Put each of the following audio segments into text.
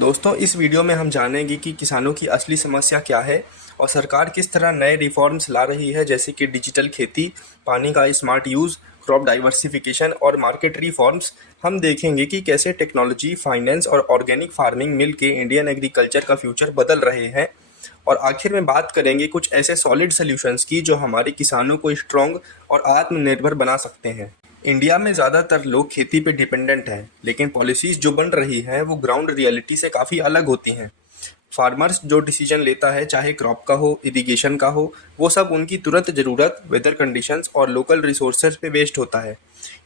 दोस्तों, इस वीडियो में हम जानेंगे कि किसानों की असली समस्या क्या है और सरकार किस तरह नए रिफॉर्म्स ला रही है, जैसे कि डिजिटल खेती, पानी का स्मार्ट यूज़, क्रॉप डाइवर्सिफिकेशन और मार्केट रिफॉर्म्स। हम देखेंगे कि कैसे टेक्नोलॉजी, फाइनेंस और ऑर्गेनिक फार्मिंग मिल के इंडियन एग्रीकल्चर का फ्यूचर बदल रहे हैं। और आखिर में बात करेंगे कुछ ऐसे सॉलिड सॉल्यूशंस की जो हमारे किसानों को स्ट्रॉन्ग और आत्मनिर्भर बना सकते हैं। इंडिया में ज़्यादातर लोग खेती पे डिपेंडेंट हैं, लेकिन पॉलिसीज़ जो बन रही हैं वो ग्राउंड रियलिटी से काफ़ी अलग होती हैं। फार्मर्स जो डिसीजन लेता है, चाहे क्रॉप का हो, इरिगेशन का हो, वो सब उनकी तुरंत ज़रूरत, वेदर कंडीशंस और लोकल रिसोर्सेज पे बेस्ड होता है।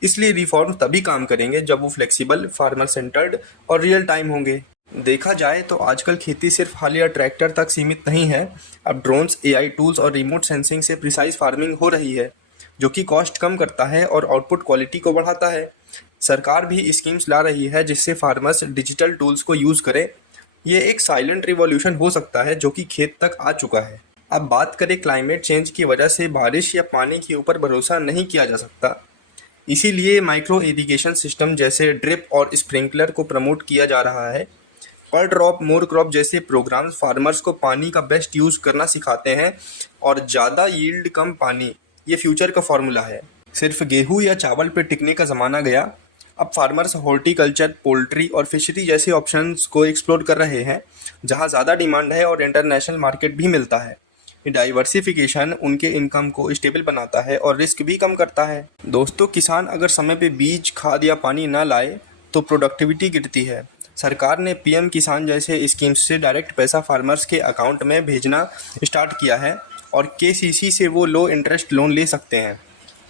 इसलिए रिफॉर्म तभी काम करेंगे जब वो फ्लेक्सिबल, फार्मर सेंटर्ड और रियल टाइम होंगे। देखा जाए तो आजकल खेती सिर्फ हालिया ट्रैक्टर तक सीमित नहीं है। अब ड्रोन्स, एआई टूल्स और रिमोट सेंसिंग से प्रिसाइज फार्मिंग हो रही है, जो कि कॉस्ट कम करता है और आउटपुट क्वालिटी को बढ़ाता है। सरकार भी स्कीम्स ला रही है जिससे फार्मर्स डिजिटल टूल्स को यूज़ करें। ये एक साइलेंट रिवॉल्यूशन हो सकता है जो कि खेत तक आ चुका है। अब बात करें, क्लाइमेट चेंज की वजह से बारिश या पानी के ऊपर भरोसा नहीं किया जा सकता। इसीलिए माइक्रो इरिगेशन सिस्टम जैसे ड्रिप और स्प्रिंकलर को प्रमोट किया जा रहा है। पर ड्रॉप मोर क्रॉप जैसे प्रोग्राम्स फार्मर्स को पानी का बेस्ट यूज़ करना सिखाते हैं। और ज़्यादा यील्ड कम पानी, ये फ्यूचर का फॉर्मूला है। सिर्फ गेहूं या चावल पे टिकने का ज़माना गया। अब फार्मर्स हॉर्टिकल्चर, पोल्ट्री और फिशरी जैसे ऑप्शंस को एक्सप्लोर कर रहे हैं, जहां ज़्यादा डिमांड है और इंटरनेशनल मार्केट भी मिलता है। ये डाइवर्सिफिकेशन उनके इनकम को स्टेबल बनाता है और रिस्क भी कम करता है। दोस्तों, किसान अगर समय पे बीज, खाद या पानी ना लाए तो प्रोडक्टिविटी गिरती है। सरकार ने पीएम किसान जैसे स्कीम्स से डायरेक्ट पैसा फार्मर्स के अकाउंट में भेजना स्टार्ट किया है और केसीसी से वो लो इंटरेस्ट लोन ले सकते हैं।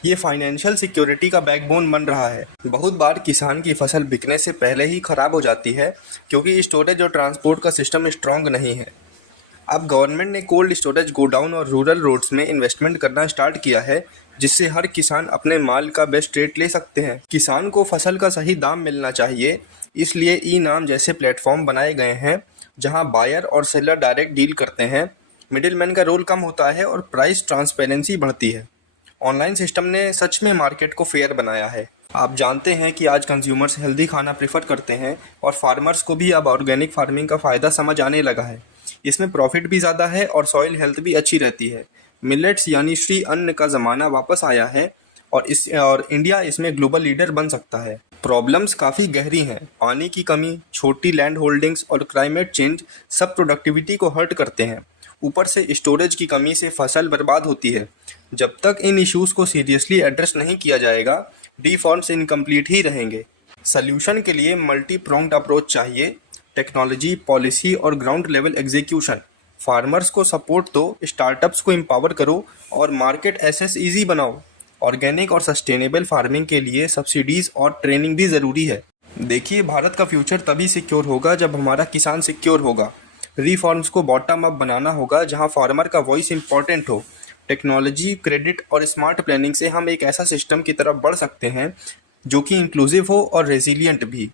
ये फाइनेंशियल सिक्योरिटी का बैकबोन बन रहा है। बहुत बार किसान की फसल बिकने से पहले ही खराब हो जाती है क्योंकि स्टोरेज और ट्रांसपोर्ट का सिस्टम स्ट्रांग नहीं है। अब गवर्नमेंट ने कोल्ड स्टोरेज, गोडाउन और रूरल रोड्स में इन्वेस्टमेंट करना स्टार्ट किया है, जिससे हर किसान अपने माल का बेस्ट रेट ले सकते हैं। किसान को फसल का सही दाम मिलना चाहिए, इसलिए ई नाम जैसे प्लेटफॉर्म बनाए गए हैं जहां बायर और सेलर डायरेक्ट डील करते हैं। मिडिलमैन का रोल कम होता है और प्राइस ट्रांसपेरेंसी बढ़ती है। ऑनलाइन सिस्टम ने सच में मार्केट को फेयर बनाया है। आप जानते हैं कि आज कंज्यूमर्स हेल्दी खाना प्रेफर करते हैं और फार्मर्स को भी अब ऑर्गेनिक फार्मिंग का फ़ायदा समझ आने लगा है। इसमें प्रॉफिट भी ज़्यादा है और सॉइल हेल्थ भी अच्छी रहती है। मिलेट्स यानी श्री अन्न का ज़माना वापस आया है और इंडिया इसमें ग्लोबल लीडर बन सकता है। प्रॉब्लम्स काफ़ी गहरी हैं। पानी की कमी, छोटी लैंड होल्डिंग्स और क्लाइमेट चेंज सब प्रोडक्टिविटी को हर्ट करते हैं। ऊपर से स्टोरेज की कमी से फसल बर्बाद होती है। जब तक इन इश्यूज को सीरियसली एड्रेस नहीं किया जाएगा, रिफॉर्म्स इनकम्प्लीट ही रहेंगे। सल्यूशन के लिए मल्टी प्रोंग्ड अप्रोच चाहिए। टेक्नोलॉजी, पॉलिसी और ग्राउंड लेवल एग्जीक्यूशन। फार्मर्स को सपोर्ट दो, स्टार्टअप्स को एम्पावर करो और मार्केट एक्सेस ईजी बनाओ। ऑर्गेनिक और सस्टेनेबल फार्मिंग के लिए सब्सिडीज और ट्रेनिंग भी ज़रूरी है। देखिए, भारत का फ्यूचर तभी सिक्योर होगा जब हमारा किसान सिक्योर होगा। रिफॉर्म्स को बॉटम अप बनाना होगा, जहां फार्मर का वॉइस इंपॉर्टेंट हो। टेक्नोलॉजी, क्रेडिट और स्मार्ट प्लानिंग से हम एक ऐसा सिस्टम की तरफ बढ़ सकते हैं जो कि इंक्लूसिव हो और रेजिलियंट भी।